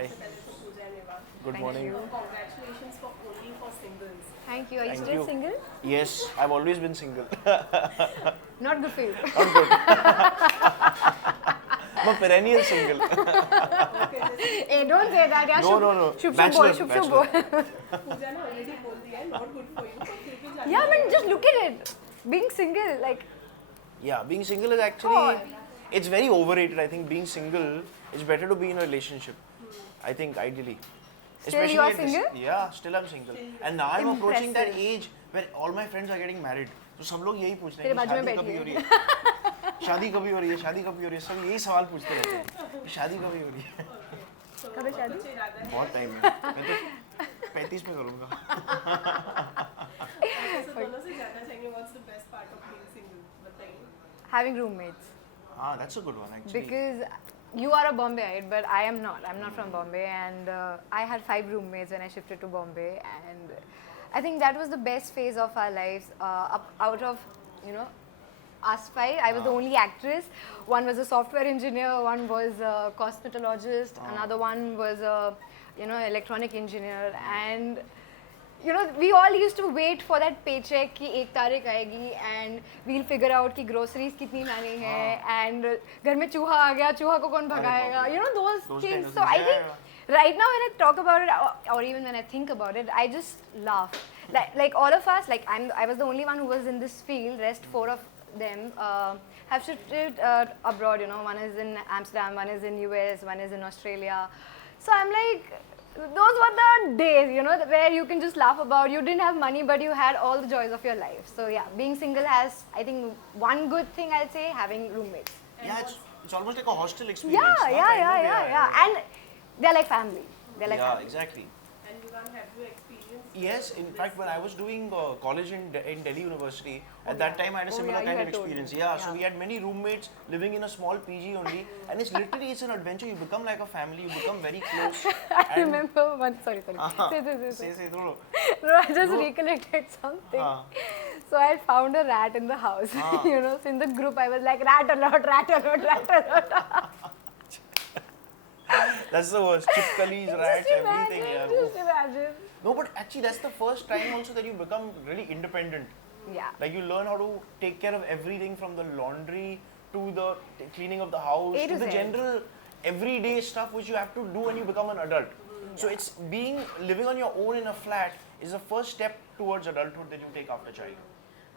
Hi. Pooja and Vivaan. Good morning. Congratulations for only for singles. Thank you. Are you Thank still you. single? Yes, I've always been single. Not good for you. Not good. I'm a perennial single. Hey, don't say that. Yeah, No. Shub Bachelor, Shub bachelor. boy. Pooja ने already बोल दिया है not good for you. फिर भी जाने Yeah, man, just look at it. Being single, like, Yeah, being single is actually, it's very overrated. I think being single, it's better to be in a relationship. I think ideally. Still you are at this- single? Yeah, still I'm single. And now I'm approaching that Impressive. age where all my friends are getting married. So सब लोग यही पूछ रहे तेरे हैं कि बाजू में शादी कभी बैठी हो रही है? शादी कभी हो रही है? शादी कभी हो रही है? सब यही सवाल पूछते रहते हैं कि शादी कभी हो रही है? कब है शादी? कुछ इरादा है. बहुत टाइम है. मैं तो 35 में करूँगा. तो दोनों से जानना चाहेंगे what's the best part of being single. बताइए. having roommates. Ah, that's a good one actually. Because you are a Bombayite, but I am not. I'm not from Bombay, and I had 5 roommates when I shifted to Bombay, and I think that was the best phase of our lives. Out of, you know, us 5, I was the only actress. One was a software engineer, one was a cosmetologist, another one was a, you know, electronic engineer, and you know, we all used to wait for that paycheck कि 1 तारीख आएगी and we'll figure out कि groceries कितनी लानी है and घर में चूहा आ गया, चूहा को कौन भगाएगा, you know, those Those things. kind of So I things, think right now when I talk about it or even when I think about it, I just laugh. Like all of us, like I was the only one who was in this field. Rest 4 of them have shifted abroad. You know, one is in Amsterdam, one is in US, one is in Australia. So I'm like, those were the days, you know, where you can just laugh about. You didn't have money, but you had all the joys of your life. So yeah, being single has, I think, one good thing I'll say, having roommates. Yeah, it's almost like a hostel experience. Yeah, no? Kind of, yeah. And they're like family. They're like Yeah, family. exactly. And Vivaan, have you experienced? Yes, in fact, when I was doing college in Delhi University, at that time I had a similar you kind of had told me. experience. Yeah, so we had many roommates living in a small PG only, and it's literally it's an adventure. You become like a family. You become very close. I and- remember one. Sorry. Say, no. No, I just recollected something. So I found a rat in the house. You know, so in the group I was like, rat alert, rat alert, rat alert. That's the worst. Chipkalis, rats, everything. Yeah. Just imagine. No, but actually that's the first time also that you become really independent. Yeah. Like you learn how to take care of everything from the laundry to the cleaning of the house A to to the Z. general everyday stuff which you have to do when you become an adult. So it's living on your own in a flat is the first step towards adulthood that you take after child.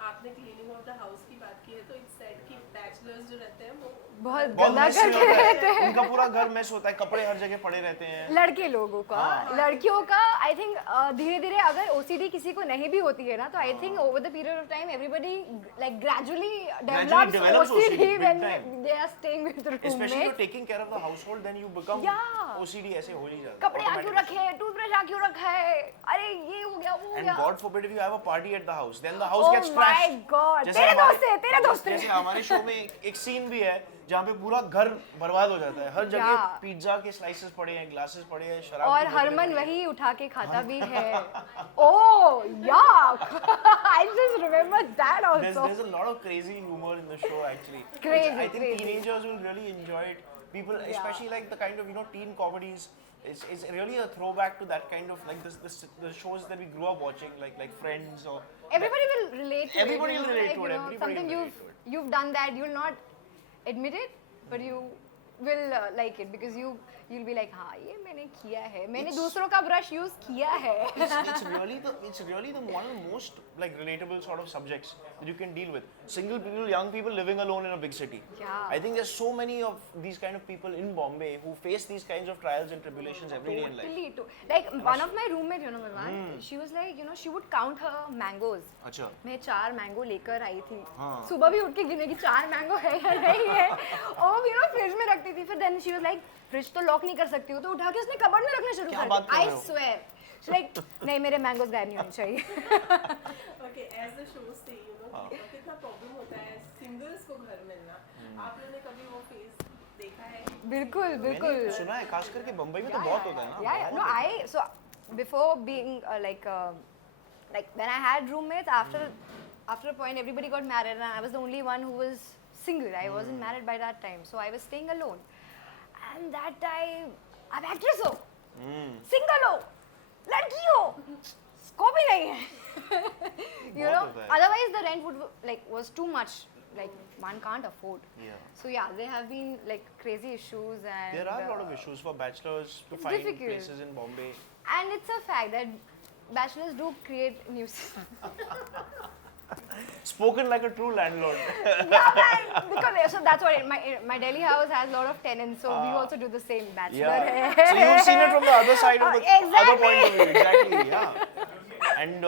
आपने cleaning of the house की बात की है तो it's said कि bachelors जो रहते हैं वो बहुत बहुत गंदा messy करके होता रहते है हैं उनका पूरा घर मेस होता है कपड़े हर जगह पड़े रहते हैं लड़के लोगों का लड़कियों का आई थिंक धीरे धीरे अगर ओसीडी किसी को नहीं भी होती है ना तो I think over the period of time everybody like gradually develops develops OCD OCD big when time. They are staying with especially if you're roommates taking care of the household then you become Yeah. OCD ऐसे हो ही जाता है कपड़े आ क्यों रखे हैं toothbrush आ क्यों रखा है अरे ये हो गया वो हो and गया God forbid if you have a party at the house then the house Oh gets my trashed God. जैसे तेरे हमारे- दोस्त है, तेरे दोस्त है। जैसे हमारे शो में एक सीन भी है जहाँ पे पूरा घर बर्बाद हो जाता है हर जगह Yeah. पिज्जा के स्लाइसेस पड़े हैं ग्लासेस पड़े हैं शराब और की बोतलें हरमन पड़ी हैं। वही उठा के खाता भी है oh yuck I just remember that also There's a lot of crazy humor in the show actually. Crazy, I think crazy. teenagers will really enjoy it. People, especially like the kind of teen comedies, is really a throwback to that kind of like the shows that we grew up watching, like Friends or. Everybody will relate to Everybody it. will relate to it, You know, everybody something will relate to it. you've done that. You'll not admit it, but you will like it because you'll be like, हाँ ये मैंने किया है. मैंने दूसरों का brush use किया है. It's really the one of the most like relatable sort of subjects that you can deal with. Single people, young people living alone in a big city. Yeah. I think there's so many of these kind of people in Bombay who face these kinds of trials and tribulations every day in life. Totally too. Like one of my roommate, you know, Vivaan, she was like, you know, she would count her mangoes. अच्छा. मैं 4 mango लेकर आई थी हाँ. सुबह भी उठ के गिनेगी 4 mango है या नहीं है और यू नो फ्रिज में रखती थी फिर then she was like fridge तो लॉक नहीं कर सकती हो तो उठा के उसने कबर्ड में रखना शुरू क्या कर बात कर दिया आई रहे हो? स्वेयर लाइक नहीं मेरे मैंगोज गायब नहीं होने चाहिए Okay, as the show say, you know, कितना प्रॉब्लम होता है सिंगल्स को घर मिलना. आप लोगों ने कभी वो फेस देखा है? बिल्कुल बिल्कुल मैंने सुना है खास करके बम्बई में तो बहुत होता है ना yeah बहुत no होता है। I so before being like when I had roommates after a point everybody got married and I was the only one who was single. I wasn't married by that time, so I was staying alone. And that time, I'm actress हो single हो, लड़की हो, scope ही नहीं है. You know, होता है. otherwise the rent would was too much. Like one can't afford. Yeah. So yeah, there have been like crazy issues and There are a lot of issues for bachelors to it's find difficult. places in Bombay. And it's a fact that bachelors do create nuisance. Spoken like a true landlord. Yeah, man. Because so that's why my Delhi house has a lot of tenants, so we also do the same bachelor. Yeah. So you've seen it from the other side of the Exactly. other point of view. Exactly. Yeah. And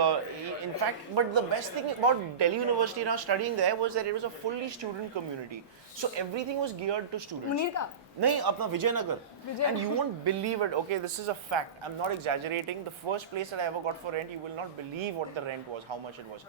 in fact, but the best thing about Delhi University now studying there was that it was a fully student community. So everything was geared to students. Munir ka? नहीं अपना Vijayanagar. And you won't believe it. Okay, this is a fact. I'm not exaggerating. The first place that I ever got for rent, you will not believe what the rent was, how much it was.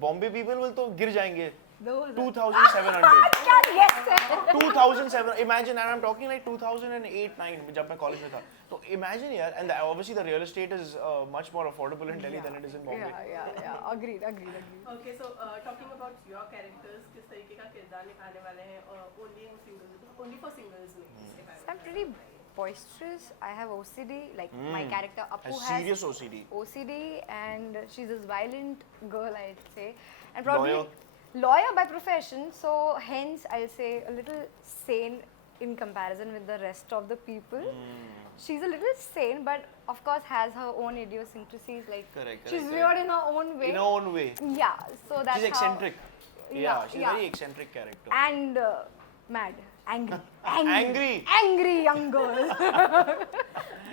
Bombay people will तो गिर जाएंगे. 2,700. क्या guess है? 2007. Imagine, and I'm talking like 2008-9 जब मैं college में था. So imagine यार, and obviously the real estate is much more affordable in Delhi than it is in Bombay. Yeah. Agreed. Okay, so talking about your characters, किस तरीके का किरदार निभाने वाले हैं only for singles में इसके बारे में. I'm pretty boisterous. I have OCD. Like my character Appu A has serious OCD. OCD, and she's this violent girl, I'd say, and probably Lawyer. lawyer by profession. So hence, I'll say a little sane in comparison with the rest of the people. She's a little sane, but of course has her own idiosyncrasies. Like Correct, she's correct. weird in her own way. In her own way. Yeah, so that's She's eccentric. How, Yeah, she's a very eccentric character. and mad, angry, Angry young girl. Do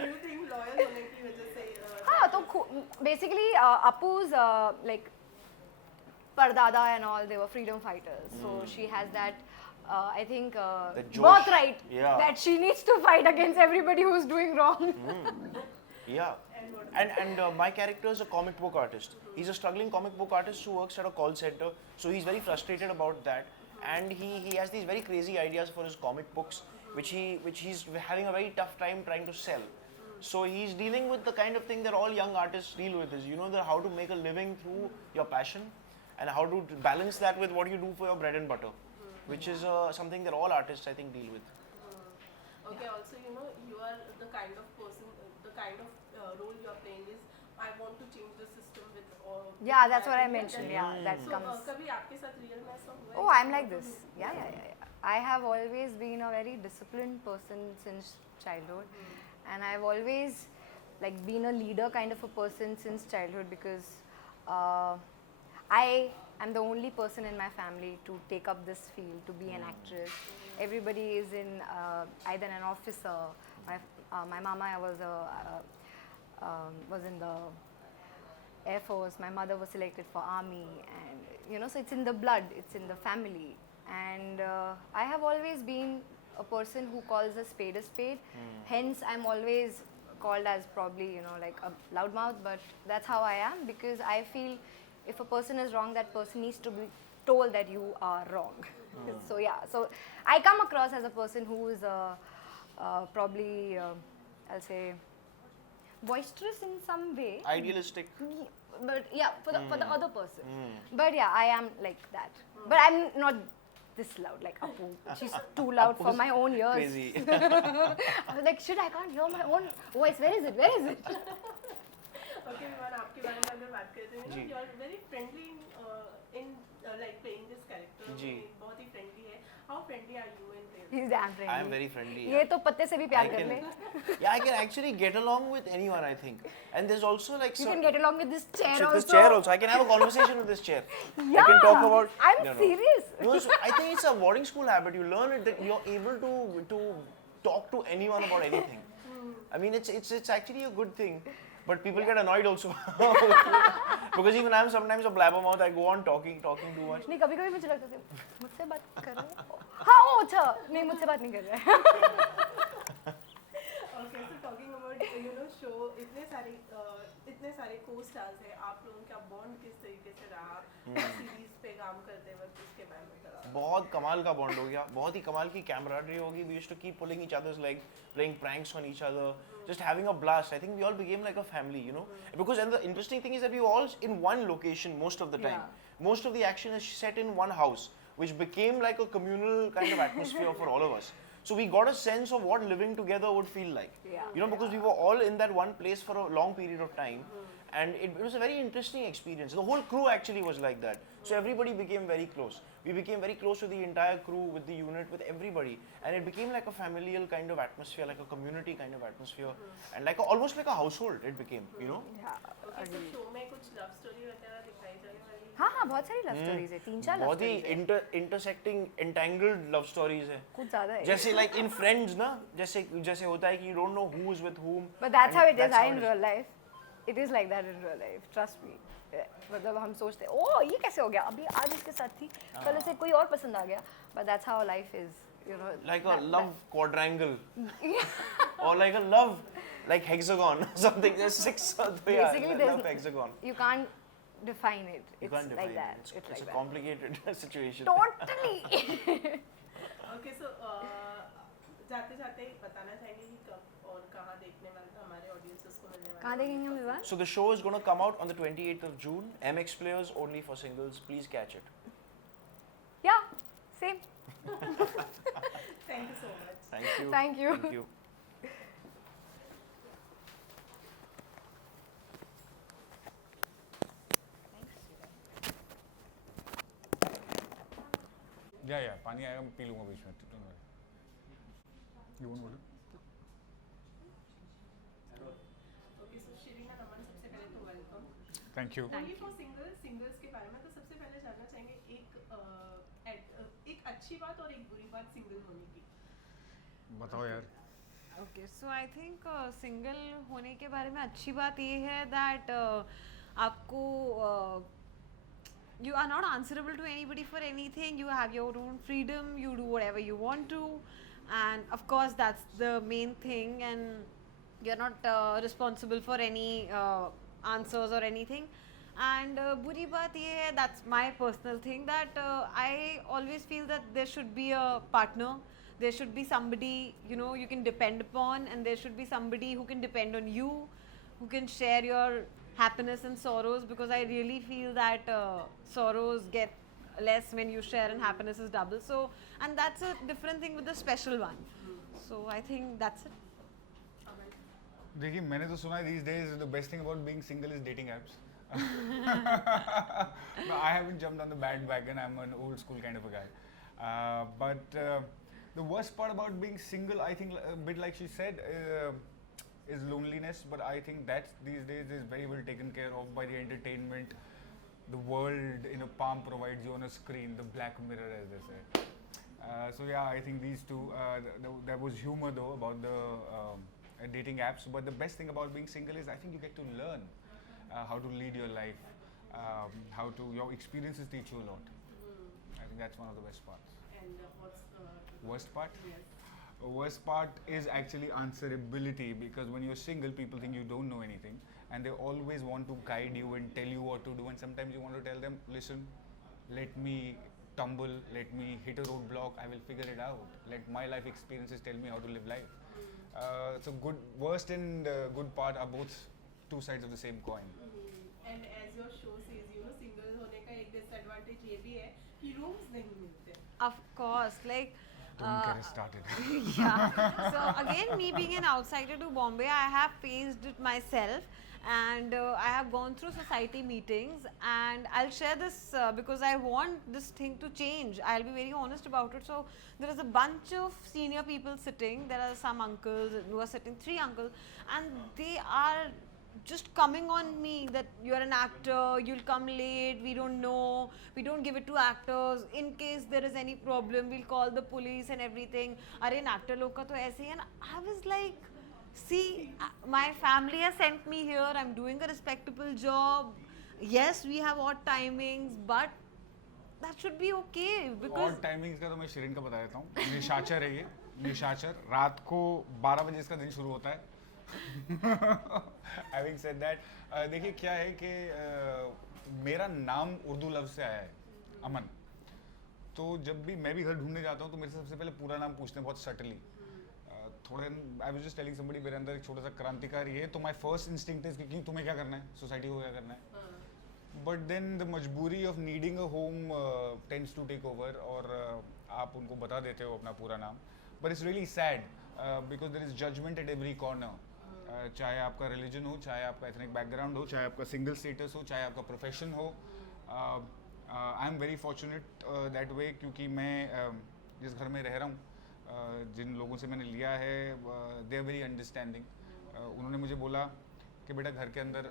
you think lawyer होने की वजह से हाँ, तो basically Appu's like Pardada and all, they were freedom fighters. So she has that, I think, josh. birthright Yeah. that she needs to fight against everybody who's doing wrong. Yeah. And my character is a comic book artist. He's a struggling comic book artist who works at a call center. So he's very frustrated about that. And he has these very crazy ideas for his comic books, which he's having a very tough time trying to sell. So he's dealing with the kind of thing that all young artists deal with, is how to make a living through your passion and how to balance that with what you do for your bread and butter, which is something that all artists I think deal with. Okay, also you are the kind of person, the kind of role you are playing is I want to change the system with all. Yeah, that's what I mentioned. Yeah, that So comes. कभी आपके साथ real में ऐसा हुआ है? Oh, I'm like this. Yeah. I have always been a very disciplined person since childhood, and I've always like been a leader kind of a person since childhood because I am the only person in my family to take up this field, to be an actress. Everybody is in either an officer. My mama was in the Air Force. My mother was selected for army, and so it's in the blood, it's in the family. And I have always been a person who calls a spade a spade. Hence, I'm always called as probably like a loudmouth, but that's how I am, because I feel if a person is wrong, that person needs to be told that you are wrong. So yeah, so I come across as a person who is probably I'll say boisterous in some way. Idealistic. But yeah, for the other person. But yeah, I am like that. But I'm not this loud like Appu. She's too loud for my own ears. Crazy. I was like, shit, I can't hear my own voice. Where is it? Okay, Vivaan, आपके बारे में अगर बात करते हैं, you are very friendly in like playing this character. जी. बहुत ही friendly है. How friendly are you in playing? He's damn friendly. I am very friendly. ये तो पत्ते से भी प्यार कर ले. Yeah, I can actually get along with anyone, I think. And there's also like You can get along with this chair with also. this chair also. I can have a conversation with this chair. Yeah, I can talk about. I'm serious. No, so I think it's a boarding school habit. You learn it that you're able to talk to anyone about anything. I mean, it's actually a good thing. But people get annoyed also. Because even I'm sometimes a blabbermouth. I go on talking too much. नहीं कभी-कभी मुझे लगता है मुझसे बात कर रहे हैं. हाँ वो अच्छा नहीं मुझसे बात नहीं कर रहे हैं. Okay, so talking about show, इतने सारे co-stars हैं. आप लोगों का bond किस तरीके से रहा? Series पे काम करते वक्त उसके बारे में बताओ. बहुत कमाल का बॉन्ड हो गया, बहुत ही कमाल की camaraderie होगी. We used to keep pulling each other's leg, playing pranks on each other, just having a blast. I think we all became like a family, Because and the interesting thing is that we were all in one location most of the time. Yeah. Most of the action is set in one house, which became like a communal kind of atmosphere for all of us. So we got a sense of what living together would feel like. Yeah. You know, because we were all in that one place for a long period of time. And it was a very interesting experience. The whole crew actually was like that. So everybody became very close. We became very close with the entire crew, with the unit, with everybody. And it became like a familial kind of atmosphere, like a community kind of atmosphere. And like almost like a household it became, you know. Yeah. Okay, so show में कुछ love story वगैरह दिखाई जाने वाली है? हाँ हाँ बहुत सारी लव स्टोरीज है 3-4 लव बहुत ही स्टोरीज है intersecting, entangled love stories है. कुछ ज़्यादा है जैसे like in Friends ना, जैसे होता है कि you don't know who is with whom. but that's and how it is that's how in real life. It is like that in real life, trust me. मतलब हम सोचते हैं ओ ये कैसे हो गया अभी आज इसके साथ थी कल उसे कोई और पसंद आ गया but that's how life is, you know. Like a love quadrangle. Or like a love like hexagon or something. There's 6 Basically, there's love hexagon. you can't define it. You It's can't define like that. it. It's It's like a that. complicated situation. Totally. Okay, so जाते जाते बताना चाहेंगे कि कब और कहाँ देखने वाले हमारे ऑडियंसेस को मिलने वाले कहाँ देखेंगे हम Vivaan? So the show is going to come out on the 28th of June. MX players only for singles. Please catch it. Yeah, same. Thank you so much. Thank you. Thank you. Thank you. या पानी आएगा मैं P लूँगा बीच में don't worry. You want water? Okay, so शिरीना नमन सबसे पहले तो welcome. Thank you. Only for singles के बारे में तो सबसे पहले जानना चाहेंगे एक अच्छी बात और एक बुरी बात सिंगल होने की. बताओ यार. Okay so I think single होने के बारे में अच्छी बात ये है दैट आपको you are not answerable to anybody for anything. You have your own freedom. You do whatever you want to, and of course that's the main thing. And you're not responsible for any answers or anything. And buri baat ye hai, that's my personal thing, that I always feel that there should be a partner. There should be somebody, you know, you can depend upon, and there should be somebody who can depend on you, who can share your happiness and sorrows, because I really feel that sorrows get less when you share and happiness is double. So, and that's a different thing with the special one. So I think that's it. देखिए मैंने तो सुना है these days the best thing about being single is dating apps. No, I haven't jumped on the bandwagon. I'm an old school kind of a guy. But the worst part about being single, I think, a bit like she said, is loneliness. But I think that these days is very well taken care of by the entertainment. The world in a palm provides you on a screen, the black mirror, as they say. So yeah, I think these two. There was humor though about the dating apps. But the best thing about being single is I think you get to learn how to lead your life, your experiences teach you a lot. I think that's one of the best parts. And what's the Worst part? Yes. Worst part is actually answerability, because when you're single, people think you don't know anything, and they always want to guide you and tell you what to do. And sometimes you want to tell them, listen, let me tumble, let me hit a roadblock, I will figure it out. Let my life experiences tell me how to live life. So worst and good part are both two sides of the same coin. And as your show says, you know, single होने का एक disadvantage ये भी है कि rooms नहीं मिलते. Of course, like. Don't get us started. Yeah. So again, me being an outsider to Bombay, I have faced it myself, and I have gone through society meetings, and I'll share this because I want this thing to change. I'll be very honest about it. So there is a bunch of senior people sitting. There are some uncles who are sitting, 3 uncles, and they are just coming on me that you're an actor, you'll come late, we don't know, we don't give it to actors, in case there is any problem, we'll call the police and everything. Arey, an actor log ka to aise hi. And I was like, see, my family has sent me here, I'm doing a respectable job. Yes, we have odd timings, but that should be okay, because और timings का तो मैं शिरीन का बता देता हूँ. निशाचर है ये, निशाचर. रात को 12 बजे इसका दिन शुरू होता है. Having said that, देखिए क्या है कि मेरा नाम उर्दू लफ्ज़ से आया है, अमन. तो जब भी मैं भी घर ढूंढने जाता हूँ तो मेरे से सबसे पहले पूरा नाम पूछते हैं बहुत सटली. थोड़े I was just telling somebody मेरे अंदर एक छोटा सा क्रांतिकारी है, तो माय फर्स्ट इंस्टिंक्ट इज कि तुम्हें क्या करना है, सोसाइटी को क्या करना है. बट देन द मजबूरी of needing a home tends to take over, और आप उनको बता देते हो अपना पूरा नाम. but it's really sad because there is judgment at every corner. चाहे आपका religion हो, चाहे आपका ethnic background हो, चाहे आपका single status हो, चाहे आपका profession हो. I am very fortunate that way क्योंकि मैं जिस घर में रह रहा हूँ, जिन लोगों से मैंने लिया है, they are very understanding. उन्होंने मुझे बोला कि बेटा घर के अंदर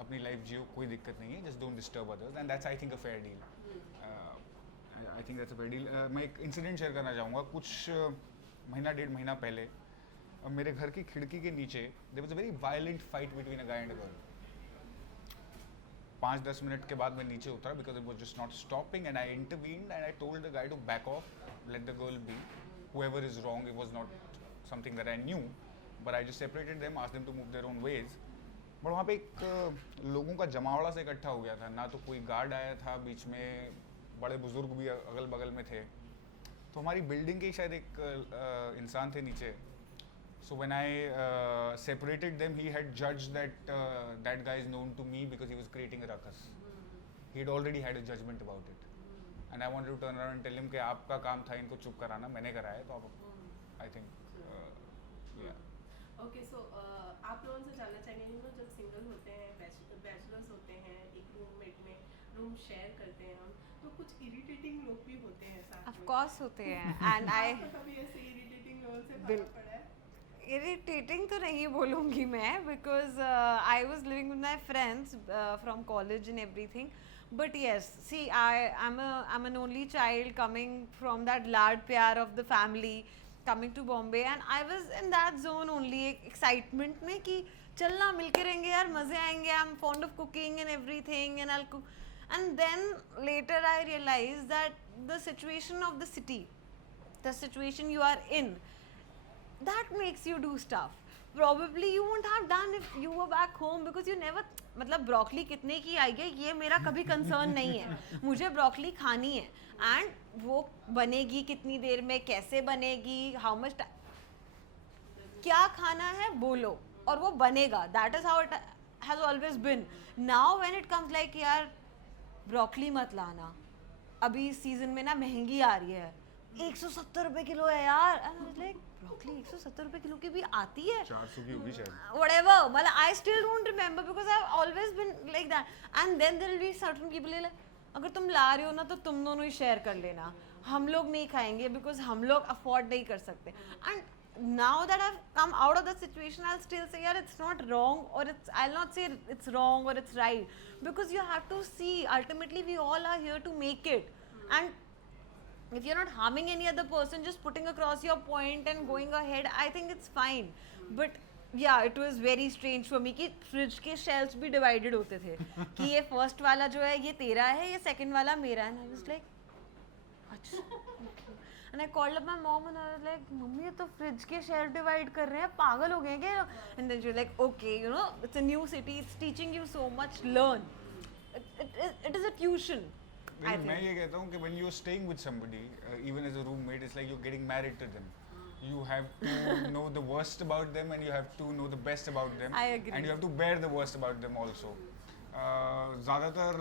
अपनी लाइफ जियो, कोई दिक्कत नहीं है, just don't disturb others, and that's I think a fair deal. I think that's a fair deal. मैं एक इंसिडेंट शेयर करना चाहूँगा. कुछ महीना 1.5 महीना पहले मेरे घर की खिड़की के नीचे there was a very violent fight between a guy and a girl. 5-10 minute के बाद मैं नीचे उतरा because it was just not stopping, and I intervened and I told the guy to back off, let the girl be. Whoever is wrong, it was not something that I knew, but I just separated them, asked them to move their own ways. But वहाँ पे एक लोगों का जमावड़ा से इकट्ठा हो गया था. ना तो कोई गार्ड आया था, बीच में बड़े बुजुर्ग भी अगल बगल में थे. तो हमारी बिल्डिंग के ही शायद एक इंसान थे नीचे. So when I separated them, he had judged that that guy is known to me because he was creating a ruckus. He had already had a judgement about it, and I wanted to turn around and tell him कि आपका काम था इनको चुप कराना, मैंने कराया, तो आप आई थिंक ओके. सो आप लोगों से जानना चाहेंगे, जब सिंगल होते हैं, बैचलर्स होते हैं, एक रूममेट में रूम शेयर करते हैं हम, तो कुछ इरिटेटिंग लोग भी होते हैं साथ Of में. course होते हैं. And I कभी ऐसे इरिटेटिंग लोगों से बिल- फर्क पड़ा है? irritating तो नहीं बोलूँगी मैं, because I was living with my friends from college and everything. But yes, see, I'm an only child coming from that laad pyar of the family, coming to Bombay, and I was in that zone only, excitement में कि चलना मिलके रहेंगे यार, मज़े आएंगे. I'm fond of cooking and everything, and I'll cook. And then later I realized that the situation of the city, the situation you are in, that makes you do stuff. Probably you won't have done if you were back home, because you never, मतलब broccoli कितने की आई है ये मेरा कभी concern नहीं है. मुझे ब्रोकली खानी है, एंड वो बनेगी कितनी देर में, कैसे बनेगी, हाउ मच, क्या खाना है बोलो और वो बनेगा. That is how it has always been. Now when it comes like यार ब्रोकली मत लाना, अभी सीजन में ना महंगी आ रही है, 170 रुपए किलो है यार. लाइक ब्रोकली 170 रुपए किलो की भी आती है, 400 की होगी शायद. whatever, मतलब I still don't remember because I've always been like that. And then there will be certain people like, अगर तुम ला रहे हो ना तो तुम दोनों ही शेयर कर लेना, हम लोग नहीं खाएंगे because हम लोग अफोर्ड नहीं कर सकते. And now that I've come out of the situation, I'll still say यार it's not wrong, or I'll not say it's wrong or it's right, because you have to see, ultimately we all are here to make it. And if you're not harming any other person, just putting across your point and going ahead, I think it's fine. But yeah, it was very strange for me कि fridge के shelves भी divided होते थे कि ये first वाला जो है ये तेरा है, ये सेकंड वाला मेरा है. And I was like, अच्छा. And I called up my mom and I was like, mummy ये तो फ्रिज के शेल्फ डिवाइड कर रहे हैं, पागल हो गए क्या? And then she was like, okay, you know, it's a new city, it's teaching you so much, learn. It is a tuition. I मैं think. ये कहता हूँ कि when you're staying with somebody, even as a roommate, it's like you're getting married to them. You have to know the worst about them, and you have to know the best about them. I agree. And you have to bear the worst about them also. ज़्यादातर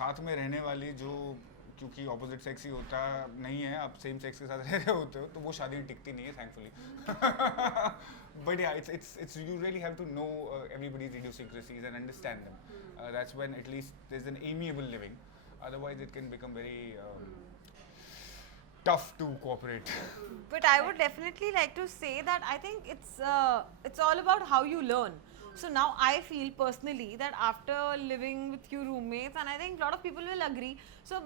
साथ में रहने वाली जो, क्योंकि opposite sex ही होता नहीं है, आप सेम सेक्स के साथ रह रहे होते हो, तो वो शादियाँ टिकती नहीं है thankfully. But yeah, it's you really have to know everybody's idiosyncrasies and understand them. That's when at least there's an amiable living. Otherwise, it can become very tough to cooperate. But I would definitely like to say that I think it's all about how you learn. So now I feel personally that after living with few roommates, and I think a lot of people will agree, so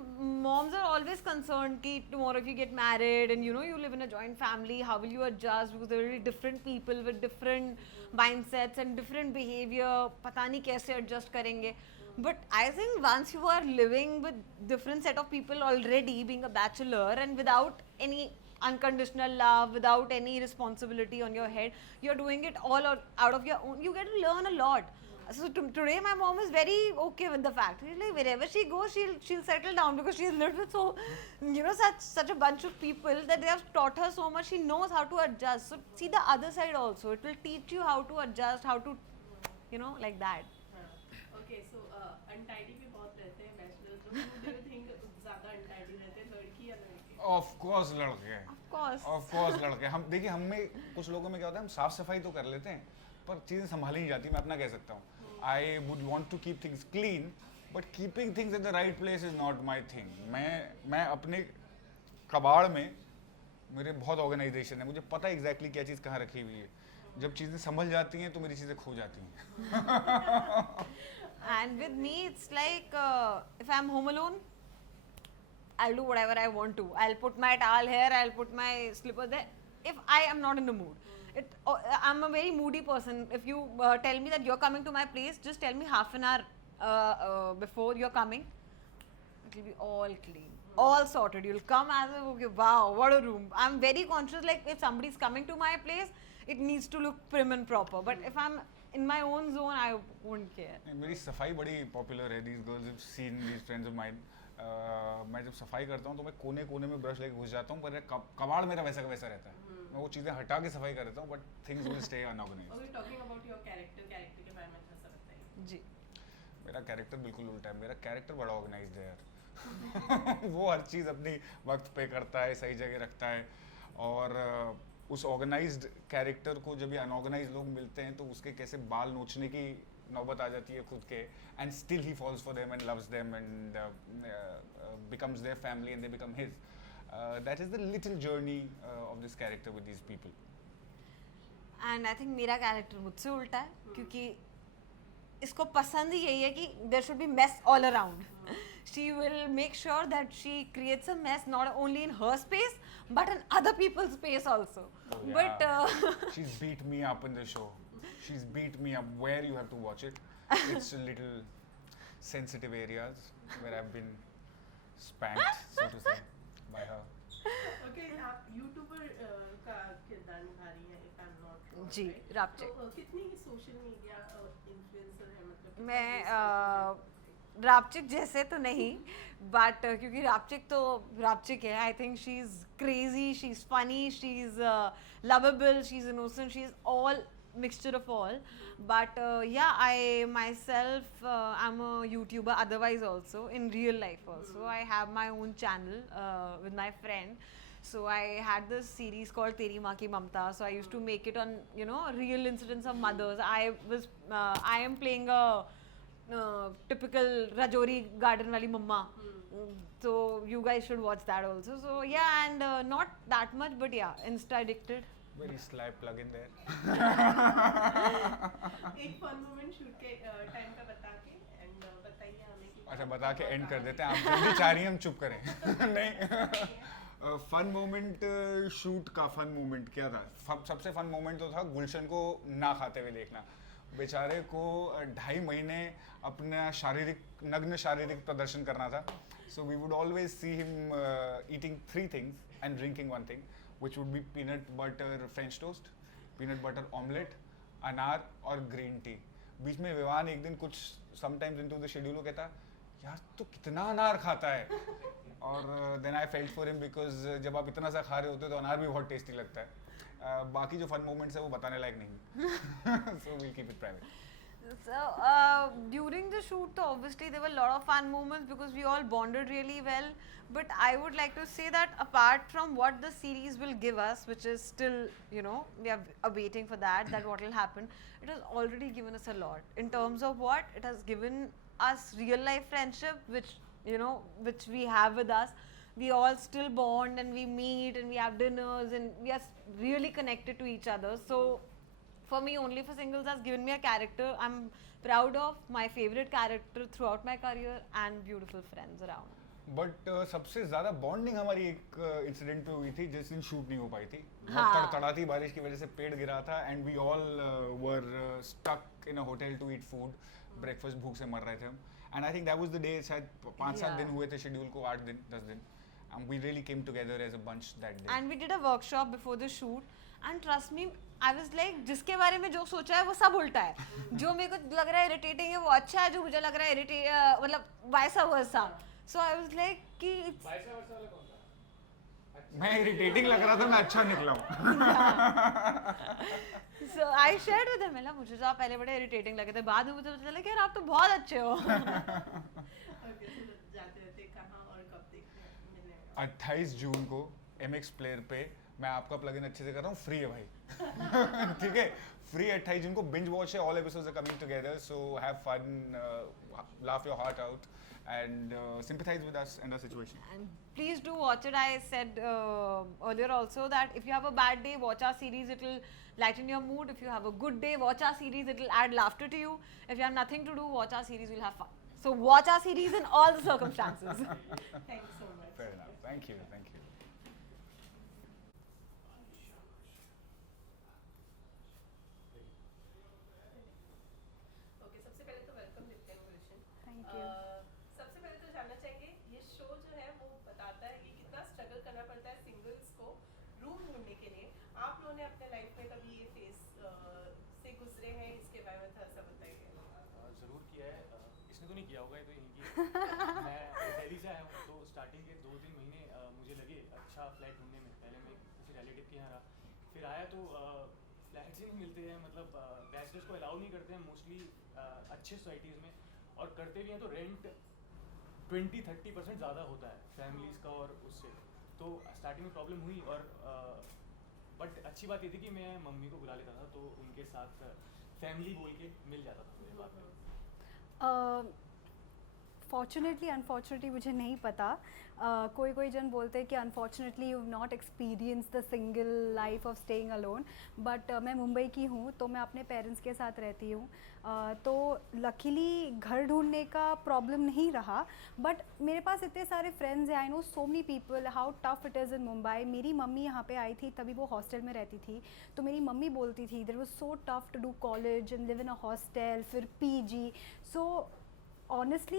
moms are always concerned कि tomorrow if you get married and you know you live in a joint family, how will you adjust, because there will be different people with different mindsets and different behavior, पता नहीं कैसे adjust करेंगे. But I think once you are living with different set of people already, being a bachelor and without any unconditional love, without any responsibility on your head, you're doing it all out of your own, you get to learn a lot. So today my mom is very okay with the fact, she's like wherever she goes she'll settle down, because she's lived with so, you know, such a bunch of people that they have taught her so much, she knows how to adjust. So see the other side also, it will teach you how to adjust, how to, you know, like that. Okay, so untidy भी बहुत रहते हैं bachelors लोग. Do you think ज़्यादा untidy रहते हैं लड़की या लड़के? ऑफ कोर्स लड़के, ऑफ कोर्स लड़के। हम देखिए, हम में कुछ लोगों में क्या होता है, हम साफ सफाई तो कर लेते हैं पर चीज़ें संभाली नहीं जाती। मैं अपना कह सकता हूँ, I would want to keep things clean but keeping things at the right place is not my thing. मैं अपने कबाड़ में मेरे बहुत ऑर्गेनाइजेशन है, मुझे पता है एग्जैक्टली क्या चीज़ कहाँ रखी हुई है। जब चीज़ें संभल जाती हैं तो मेरी चीज़ें खो जाती हैं। And with me, it's like if I'm home alone, I'll do whatever I want to. I'll put my towel here, I'll put my slipper there. If I am not in the mood, I'm a very moody person. If you tell me that you're coming to my place, just tell me half an hour before you're coming. It will be all clean, all sorted. You'll come as if, okay, wow, what a room. I'm very conscious, like if somebody's coming to my place, it needs to look prim and proper. But if I'm in my own zone, I won't care. मेरी सफाई बड़ी popular है। These girls have seen these friends of mine. मैं जब सफाई करता हूँ तो मैं कोने कोने में ब्रश लेके घुस जाता हूँ, पर कबाड़ मेरा वैसा का वैसा रहता है। मैं वो चीज़ें हटा के सफाई कर देता हूँ, but things will stay unorganised. Okay, talking about your character के बारे में थोड़ा सा बताइए। जी। मेरा कैरेक्टर बिल्कुल उल्टा है। मेरा कैरेक्टर बड़ा ऑर्गेनाइज्ड है यार। वो हर चीज़ अपनी वक्त पे करता है, सही जगह रखता है। और उस ऑर्गेनाइज्ड कैरेक्टर को जब ये अनऑर्गेनाइज्ड लोग मिलते हैं तो उसके कैसे बाल नोचने की नौबत आ जाती है खुद के, and still he falls for them and loves them and becomes their family and they become his. That is the little journey of this character with these people. And I think मेरा character मुझसे उल्टा है, क्योंकि इसको पसंद ही यही है कि there should be mess all around. She will make sure that she creates a mess not only in her space but in other people's space also. Oh, yeah. But She's beat me up in the show. She's beat me up. Where you have to watch it. It's a little sensitive areas where I've been spanked, so to say, by her. Okay, आप YouTuber का किरदार निभा रही हैं, if I'm not wrong, ji, right? रापचिक। तो कितनी social media influencer है, मतलब कितना मैं रापचिक जैसे तो नहीं, बट क्योंकि रापचिक तो रापचिक है। I think she is crazy, she is funny, she is lovable, she is innocent, she is all mixture of all. But yeah, I myself I'm a YouTuber otherwise also, in real life also. I have my own channel with my friend. So I had this series called Teri Maa Ki Mamta. So I used to make it on, you know, real incidents of mothers. I am playing a typical Rajori garden wali mamma. So you guys should watch that also. So yeah, and not that much, but yeah, Insta addicted. Very sly plug in there. एक fun moment shoot के time का बता के and बताइए हमें कि अच्छा, बता के एंड कर देते हैं। आप जल्दी चाह रही हैं हम चुप करें। नहीं, फन मोमेंट, शूट का फन मोमेंट क्या था? सबसे फन मोमेंट तो था गुलशन को ना खाते हुए देखना। बेचारे को 2.5 महीने अपना नग्न शारीरिक प्रदर्शन करना था। So we would always see him eating 3 things and drinking 1 thing, which would be peanut butter French toast, peanut butter omelette, अनार और ग्रीन टी। बीच में विवान एक दिन कुछ समटाइम्स इनटू द शेड्यूल वो कहता, यार तो कितना अनार खाता है। और then I felt for him, because जब आप इतना सा खा रहे होते हो तो अनार भी बहुत टेस्टी लगता है। बाकी जो फन मोमेंट्स है वो बताने लायक नहीं। So we'll keep it private. So during the shoot, so obviously there were a lot of fun moments because we all bonded really well. But I would like to say that apart from what the series will give us, which is still, you know, we are waiting for that what will happen, it has already given us a lot. In terms of what? It has given us real life friendship, which, you know, which we have with us. We all still bond and we meet and we have dinners and we are really connected to each other. So for me, Only for Singles has given me a character I'm proud of, my favorite character throughout my career, and beautiful friends around. But सबसे ज़्यादा bonding हमारी एक incident पे हुई थी जिस दिन shoot नहीं हो पाई थी। हाँ। तड़तड़ाती बारिश की वजह से पेड़ गिरा था and we all were stuck in a hotel to eat food. Breakfast भूख से मर रहे थे हम। And I think that was the day, शायद 5-7 दिन हुए थे शेड्यूल को, 8 दिन 10 दिन। And we really came together as a bunch that day. And we did a workshop before the shoot, and trust me, I was like, जिसके बारे में जो सोचा है वो सब उल्टा है। जो मेरे को लग रहा है इरिटेटिंग है वो अच्छा है, जो मुझे लग रहा है मतलब वैसा वैसा। So I was like कि मैं इरिटेटिंग लग रहा था, मैं अच्छा निकला हूँ। So I shared with him, मुझे तो आप पहले बड़े इरिटेटिंग लगे थे, बाद में मुझे पता चला कि यार आप तो बहुत अच्छे हो। Okay, so जाते रहते कहाँ और कब देखने मिलने 28 जून को MX प्लेयर पे मैं आपका प्लगइन अच्छे से कर रहा हूँ, फ्री है भाई ठीक है, फ्री 28 जून को बिंज वॉच है, all episodes are coming together, so have fun, laugh your heart out and sympathize with us and our situation. And please do watch it. I said earlier also that if you have a bad day, watch our series. It will lighten your mood. If you have a good day, watch our series. It will add laughter to you. If you have nothing to do, watch our series. You'll have fun. So watch our series in all the circumstances. Thanks so much. Fair enough. Thank you. Thank you. Okay, सबसे पहले तो welcome देते हैं गुलशन। Thank you. सबसे पहले तो जानना चाहेंगे ये शो जो है वो बताता है कि कितना स्ट्रगल करना पड़ता है सिंगल्स को रूम ढूंढने के लिए। आप लोगों ने अपने लाइफ में कभी ये फेस से गुजरे हैं, इसके बारे में थोड़ा सा बताइए। ज़रूर किया है, इसने तो नहीं किया होगा, ये तो यहीं की मैं दिल्ली से आया हूँ, तो स्टार्टिंग के 2-3 महीने मुझे लगे अच्छा फ्लैट ढूंढने में। पहले मैं किसी रिलेटिव के यहाँ रहा, फिर आया तो फ्लैट्स ही नहीं मिलते हैं, मतलब बैचलर्स को अलाउ नहीं करते हैं मोस्टली अच्छे सोसाइटीज़ में, और करते भी हैं तो रेंट 20-30% ज़्यादा होता है फैमिलीज़ का और उससे, तो स्टार्टिंग में प्रॉब्लम हुई। और बट अच्छी बात ये थी कि मैं मम्मी को बुला लेता था, तो उनके साथ फैमिली बोल के मिल जाता था मुझे बाद में। फॉर्चुनेटली अनफॉर्चुनेटली मुझे नहीं पता, कोई जन बोलते हैं कि unfortunately you not experience the single life of staying alone, but मैं मुंबई की हूँ तो मैं अपने पेरेंट्स के साथ रहती हूँ, तो लकीली घर ढूंढने का प्रॉब्लम नहीं रहा। बट मेरे पास इतने सारे फ्रेंड्स हैं, I know so many people how tough it is in Mumbai. मेरी मम्मी यहाँ पे आई थी, तभी वो हॉस्टल में रहती थी, तो मेरी मम्मी बोलती थी there was so tough to do college and live in a hostel, फिर PG। So honestly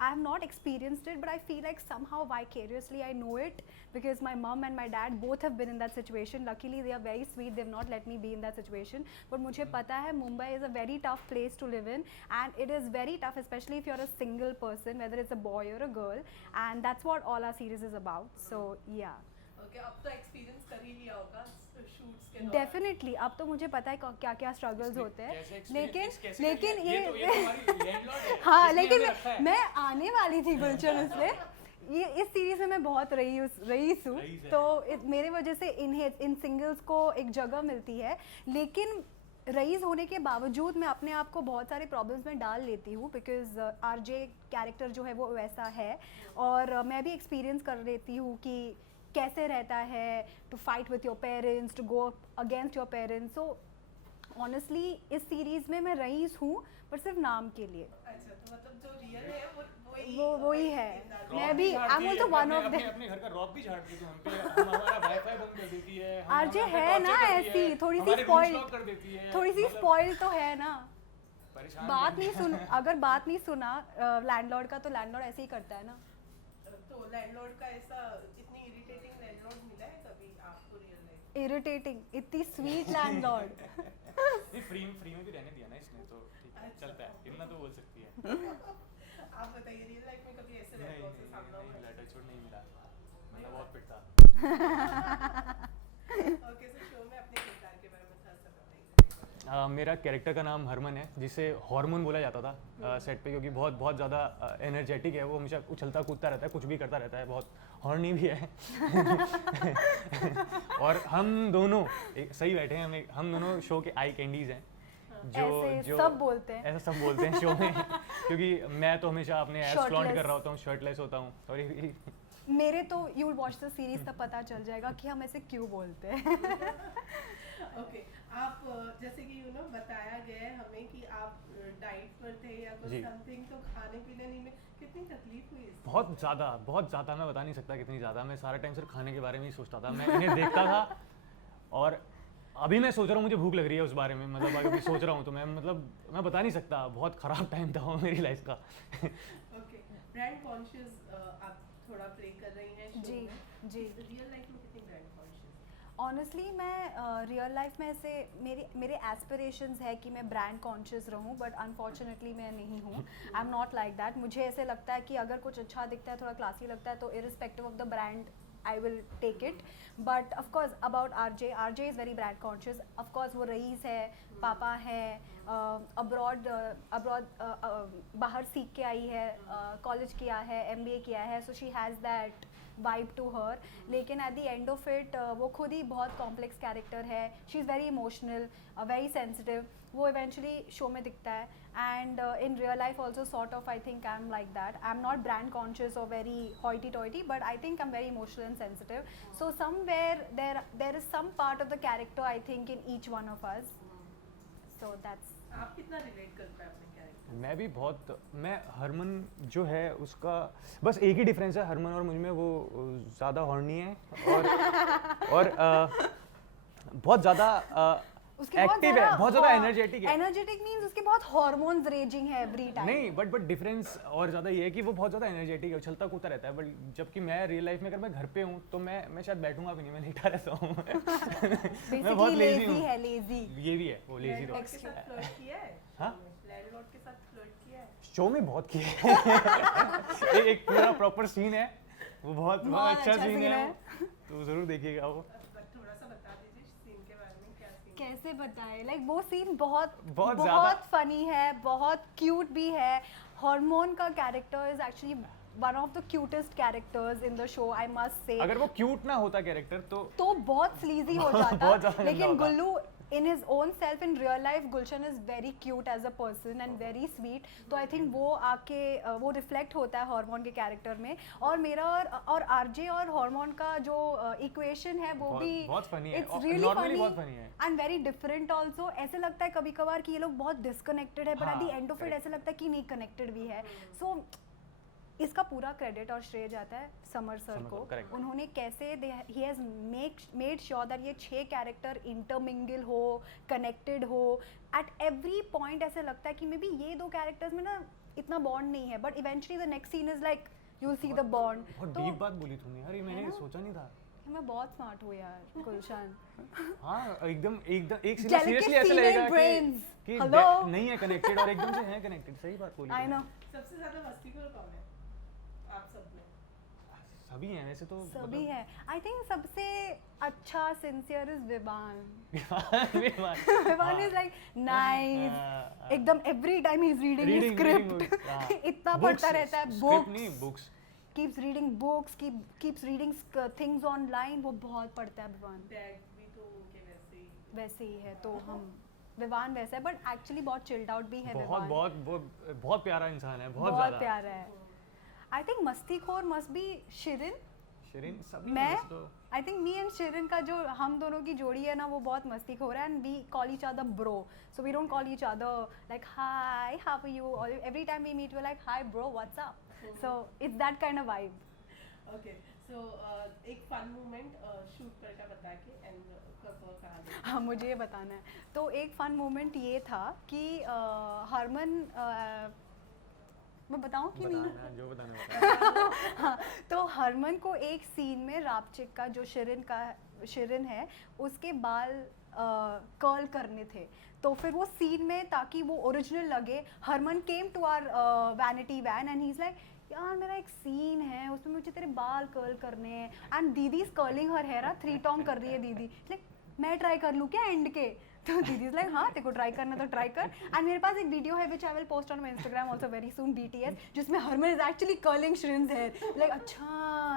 I have not experienced it, but I feel like somehow vicariously I know it because my mom and my dad both have been in that situation. Luckily they are very sweet, they've not let me be in that situation, but मुझे पता है Mumbai is a very tough place to live in, and it is very tough especially if you're a single person, whether it's a boy or a girl, and that's what all our series is about. So yeah. Okay, अब तो experience कर ही लिया होगा shoots के दौरान। Definitely अब तो मुझे पता है क्या क्या स्ट्रगल्स होते हैं, लेकिन ये हाँ, लेकिन मैं आने वाली थी गुलशन उसमें, ये इस सीरीज में मैं बहुत रईस हूँ, तो मेरे वजह से इन सिंगल्स को एक जगह मिलती है, लेकिन रईस होने के बावजूद मैं अपने आप को बहुत सारे प्रॉब्लम्स में डाल लेती हूँ, बिकॉज RJ कैरेक्टर जो है वो वैसा है, और मैं भी एक्सपीरियंस कर लेती हूँ कि कैसे रहता है to fight with your parents, to go against your parents. So honestly इस सीरीज में मैं रईस हूँ, पर सिर्फ नाम के लिए। अच्छा, तो मतलब जो रियल है वो ही है। मैं भी I am also one of them. अपने घर का रॉक भी झाड़ देती है हम पे, हमारा वाईफाई बंद कर देती है, RJ है ना ऐसी, थोड़ी सी स्पॉइल तो है ना। बात नहीं सुन, अगर बात नहीं सुना लैंडलॉर्ड का, तो लैंडलॉर्ड ऐसे ही करता है ना। तो लैंडलॉर्ड का ऐसा इतनी इरिटेटिंग लैंडलॉर्ड मिला है कभी आपको रियल लाइफ? इरिटेटिंग, इतनी स्वीट लैंडलॉर्ड। नहीं, फ्री में भी रहने दिया ना इसने, तो ठीक है, चलता है, इतना तो बोल सकती है। आप बताइए रियल लाइफ में कभी ऐसे नहीं लैंडलॉर्ड से सामना हुआ? लड़ा छोड़ नहीं मिला, मैं बहुत पिटता। ओके, सो शो में अपने किरदार के बारे में थोड़ा सा बताइए। मेरा कैरेक्टर का नाम हरमन है, जिसे हार्मोन बोला जाता था सेट पे, क्योंकि बहुत ज़्यादा एनर्जेटिक है वो, हमेशा उछलता कूदता रहता है, कुछ भी करता रहता है, बहुत हॉर्नी भी है। और हम दोनों सही बैठे हैं, हम दोनों शो के आई कैंडीज हैं, जो सब बोलते हैं, ऐसा सब बोलते हैं शो में, क्योंकि मैं तो हमेशा अपने एब्स फ्लॉन्ट कर रहा होता हूँ, शर्टलेस होता हूँ, और मेरे तो you will watch the series तब पता चल जाएगा कि हम ऐसे क्यों बोलते हैं। ओके, आप जैसे कि बताया गया है हमें कि आप डाइट पर थे या कुछ समथिंग, तो खाने पीने में कितनी तकलीफ हुई? बहुत ज़्यादा, मैं बता नहीं सकता कितनी ज़्यादा। मैं सारा टाइम सिर्फ खाने के बारे में ही सोचता था, मैं इन्हें देखता था, और अभी मैं सोच रहा हूँ मुझे भूख लग रही है उस बारे में, मतलब अभी सोच रहा हूँ, तो मैं बता नहीं सकता, बहुत ख़राब टाइम था वो मेरी लाइफ का। ओके, ब्रांड कॉन्शियस आप थोड़ा प्ले कर रही हैं शो जी में। जी। रियल लाइफ में कितनी ब्रांड कॉन्शियस? ऑनेस्टली मैं रियल लाइफ में ऐसे मेरे एस्पिरेशंस है कि मैं ब्रांड कॉन्शियस रहूं, बट अनफॉर्चुनेटली मैं नहीं हूं। I am not like that. मुझे ऐसे लगता है कि अगर कुछ अच्छा दिखता है, थोड़ा क्लासी लगता है, तो irrespective of the brand I will take it. But of course about RJ is very brand conscious. Of course वो रईस है, पापा है, अब्रॉड बाहर सीख के आई है, कॉलेज किया है, MBA किया है, so she has that vibe to her, लेकिन at the end of it वो खुद ही बहुत complex character है. She is very emotional, very sensitive. वो eventually show में दिखता है. And in real life also sort of I think I'm like that. I'm not brand conscious or very hoity-toity, but I think I'm very emotional and sensitive. So somewhere there is some part of the character I think in each one of us. So that's. आप कितना relate कर पाए अपने character? मैं भी बहुत, मैं हरमन जो है उसका बस एक ही डिफरेंस है, हरमन और मुझ में वो ज़्यादा हॉर्नी है और बहुत ज़्यादा एक्टिव है, बहुत ज़्यादा एनर्जेटिक है. एनर्जेटिक मींस उसके बहुत हार्मोन्स रेजिंग है एवरी टाइम. नहीं बट डिफरेंस और ज़्यादा ये है कि वो बहुत ज़्यादा एनर्जेटिक है, उछलता कूदता रहता है. बट जबकि मैं रियल लाइफ में अगर मैं घर पे हूँ तो मैं शायद बैठूंगा भी नहीं, मैं लेटा रहता हूँ. मैं बहुत लेजी हूँ. है लेजी. ये भी है वो लेजी. लैंडलॉर्ड के साथ फ्लर्ट किया है? हाँ, लैंडलॉर्ड के साथ फ्लर्ट किया है? शो में बहुत किया है. एक पूरा प्रॉपर सीन है, वो बहुत अच्छा सीन है, तो ज़रूर देखिएगा वो. थोड़ा सा बता दीजिए सीन के बारे में, क्या सीन? कैसे बताए, लाइक वो सीन बहुत ज़्यादा फनी है, बहुत क्यूट भी है. हार्मोन का character is actually one of the cutest characters in the show, I must say. अगर वो क्यूट ना होता कैरेक्टर तो बहुत स्लीजी हो बहुत जाता. ज़्यादा लेकिन होता. गुल्लू in his own self in real life Gulshan is very cute as a person and very sweet. तो I think वो आके वो रिफ्लेक्ट होता है हार्मोन के कैरेक्टर में. और मेरा और आरजे और हार्मोन का जो इक्वेशन है वो भी बहुत फनी है, it's really नॉर्मली बहुत फनी है and very different also. ऐसे लगता है कभी कभार कि ये लोग बहुत डिस्कनेक्टेड है, but at the end of it ऐसे लगता है कि नहीं, कनेक्टेड भी है. सो इसका पूरा क्रेडिट और श्रेय जाता है समर सर को. उन्होंने कैसे he has made sure that ये 6 कैरेक्टर इंटरमिंगल हो, कनेक्टेड हो. एट एवरी पॉइंट ऐसे लगता है कि मे बी ये 2 कैरेक्टर्स में ना इतना बॉन्ड नहीं है, but eventually the next scene is like you will see the bond. बहुत डीप बात बोली तूने यार, ये मैंने सोचा नहीं था. मैं बहुत स्मार्ट हूँ यार गुलशन. हाँ एकदम एक सीरियसली ऐसा लगेगा कि नहीं है कनेक्टेड और एकदम से है कनेक्टेड. सही बात बोली. I know. सबसे ज्यादा मस्तीखोर कौन है आप सब में? सभी हैं वैसे तो. सभी है. आई थिंक सबसे अच्छा sincere is Vivan. Vivan is like nice, एकदम every time he is reading script. इतना पढ़ता रहता है. Books keeps reading books, keeps reading things online. वो बहुत पढ़ता है विवान. डैड भी तो उनके वैसे ही है. तो हम विवान वैसा है, बट एक्चुअली बहुत चिल्ड आउट भी है विवान. बहुत प्यारा इंसान है, बहुत ज़्यादा प्यारा है. आई थिंक मस्तीखोर मस्ट बी शिरिन. सभी मैं I think me and Shirin का जो हम दोनों की जोड़ी है ना, वो बहुत मस्तीखोर है. And we call each other bro, so we don't call each other like hi how are you. Every time we meet we like hi bro what's up. So it's that kind of vibe. Okay, so एक fun moment shoot करके बता के and कब कहाँ गए? हाँ, मुझे ये बताना है. तो एक फन मोमेंट ये था कि हरमन मैं बताऊँ कि नहीं? जो बताना. हाँ, तो हरमन को एक सीन में रापचिक का जो शिरिन है उसके बाल कर्ल करने थे. तो फिर वो सीन में ताकि वो ओरिजिनल लगे, Harman came to our vanity van and he is like यार मेरा एक सीन है उसमें मुझे तेरे बाल कर्ल करने हैं. एंड दीदी is curling her hair. 3 tong कर रही है दीदी. लाइक मैं ट्राई कर लूँ क्या एंड के? तो दीदी इज लाइक हाँ तेरे को ट्राई करना तो ट्राई कर. एंड मेरे पास एक वीडियो है which I will post on my Instagram also very soon BTS, जिसमें Harman is actually curling Shirin's hair. Like अच्छा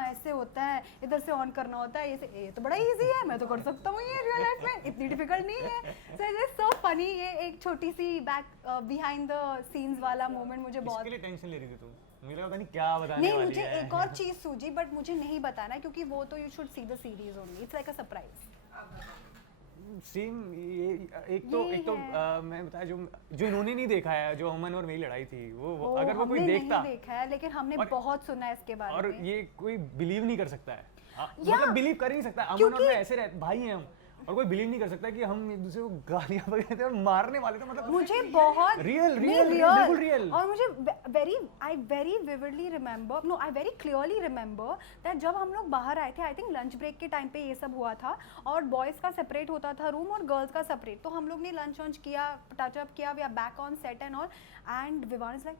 ऐसे होता है, इधर से ऑन करना होता है, ये तो बड़ा ईजी है, मैं तो कर सकता हूँ ये रियल लाइफ में, इतनी डिफिकल्ट नहीं है. So it is so funny. ये एक छोटी सी बिहाइंड द सीन्स वाला मोमेंट मुझे बहुत. इसके लिए टेंशन ले रही थी तू? मुझे पता नहीं क्या बताने वाली है. नहीं मुझे एक और चीज़ सूझी, बट मुझे नहीं बताना है क्योंकि वो तो you should see the series only. It's like a surprise. Same एक तो मैं बताया जो इन्होंने नहीं देखा है, जो अमन और मेरी लड़ाई थी, वो अगर वो कोई देखता. नहीं देखा है लेकिन हमने बहुत सुना है इसके बारे में. और ये कोई बिलीव नहीं कर सकता है. मतलब बिलीव कर ही नहीं सकता. अमन और मैं ऐसे भाई हैं हम, और कोई बिलीव नहीं कर सकता कि हम एक दूसरे को गालियां बकते थे और मारने वाले थे. मतलब मुझे बहुत रियल बिल्कुल रियल. और मुझे very vividly remember, no I very clearly remember that जब हम लोग बाहर आए थे, आई थिंक लंच ब्रेक के टाइम पे ये सब हुआ था, और बॉयज़ का सेपरेट होता था रूम और गर्ल्स का सेपरेट. तो हम लोग ने लंच वंच किया, टचअप किया, we are back on set and all. And Vivaan is like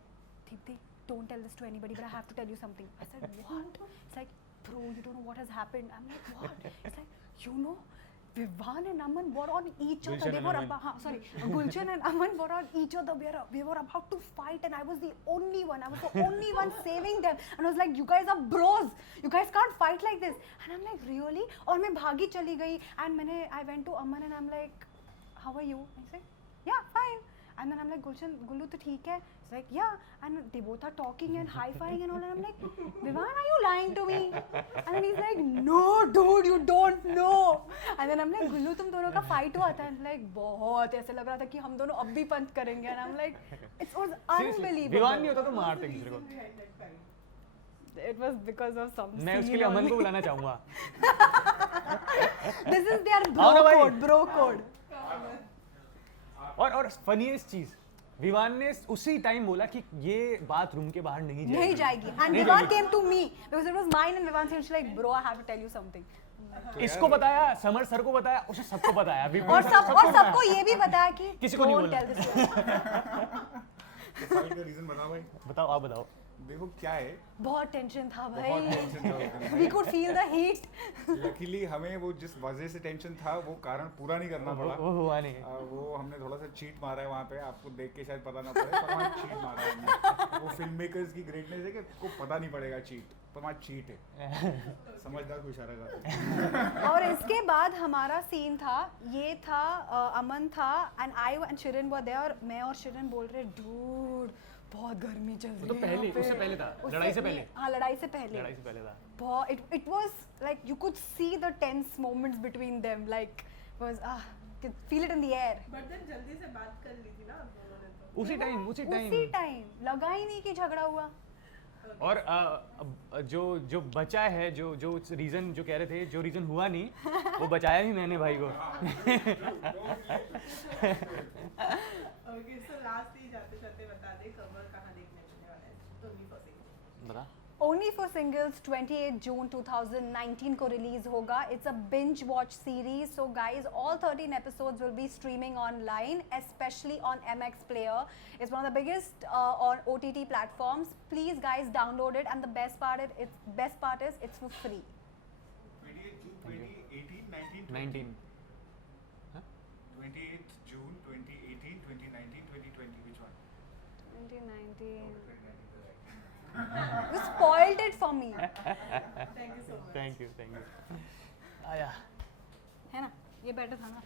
Deepti don't tell this to anybody, but I have to tell you something. I said what? It's like bro, you don't know what has happened. I'm like what? It's like you know Vivaan and Aman were on each other. Gulshan They and were Aman. Gulshan and Aman were on each other. We were about to fight, and I was the only one. I was the only one saving them. And I was like, you guys are bros. You guys can't fight like this. And I'm like, really? और मैं भागी चली गई. And I went to Aman and I'm like, how are you? I said, yeah, fine. And then I'm like, Gulshan, Gullu, तो ठीक है? It's like, yeah. And they both are talking and high-fiving and all. And I'm like, Vivaan, are you lying to me? And then he's like, no, dude, you don't know. And then I'm like, Gullu, तुम दोनों का fight हुआ था? And like, बहुत ऐसे लग रहा था कि हम दोनों अब भी पंच करेंगे. And I'm like, it was unbelievable. Vivaan नहीं होता तो मारते एक दूसरे को. It was because of some मैं उसके scene लिए अमन only. को बुलाना चाहूँगा. This is their आओ ना भाई. bro code. और फनीएस्ट चीज विवान ने उसी टाइम बोला कि ये बात रूम के बाहर नहीं नहीं जाएगी. And Vivaan came to me because it was mine and Vivaan said like, bro, I have to tell you something. इसको बताया, समर सर को बताया, उसे सबको बताया. और सबको ये भी बताया कि किसी को नहीं don't बोलना. tell this story. फाइट का रीजन बताओ भाई. बताओ, आप बताओ. देखो क्या है, बहुत टेंशन था बहुत भाई. टेंशन था उस दिन. We could feel the heat. Luckily हमें वो जिस वजह से टेंशन था वो कारण पूरा नहीं करना पड़ा. वो हुआ नहीं. वो हमने थोड़ा सा चीट मारा है वहाँ पे. आपको देख के शायद पता ना पड़े पर वहाँ चीट मारा है हमने. वो फिल्म मेकर्स की ग्रेटनेस है कि को पता नहीं पड़ेगा चीट, पर वहाँ चीट है. समझदार को इशारा कर. और इसके बाद हमारा सीन था, ये था अमन था and I and Shirin were there और मैं और Shirin बोल रहे dude बहुत गर्मी चल रही है. तो पहले, उससे पहले था, लड़ाई से पहले. हाँ, लड़ाई से पहले. लड़ाई से पहले था. बहुत it was like you could see the tense moments between them, like was could feel it in the air. But then जल्दी से बात कर ली थी ना आप दोनों ने तो. उसी टाइम लगा ही नहीं कि झगड़ा हुआ. और जो बचा है, जो रीजन जो कह रहे थे, जो रीजन हुआ नहीं वो बचाया भी मैंने भाई को. ओके सो लास्ट ही जाते बता दे कवर कहाँ देखने मिलने वाला है तो नहीं पॉसिबल. बता. Only for Singles 28 June 2019 को release होगा. It's a binge watch series. So guys, all 13 episodes will be streaming online, especially on MX Player. It's one of the biggest on OTT platforms. Please guys download it, and the best part is it's for free. 28 June 2018, 19, 19. 28th June 2018, 2019, 2020. Which one? 2019. You spoiled it for me. Thank you so much. Thank you. आया. है ना? ये better था ना?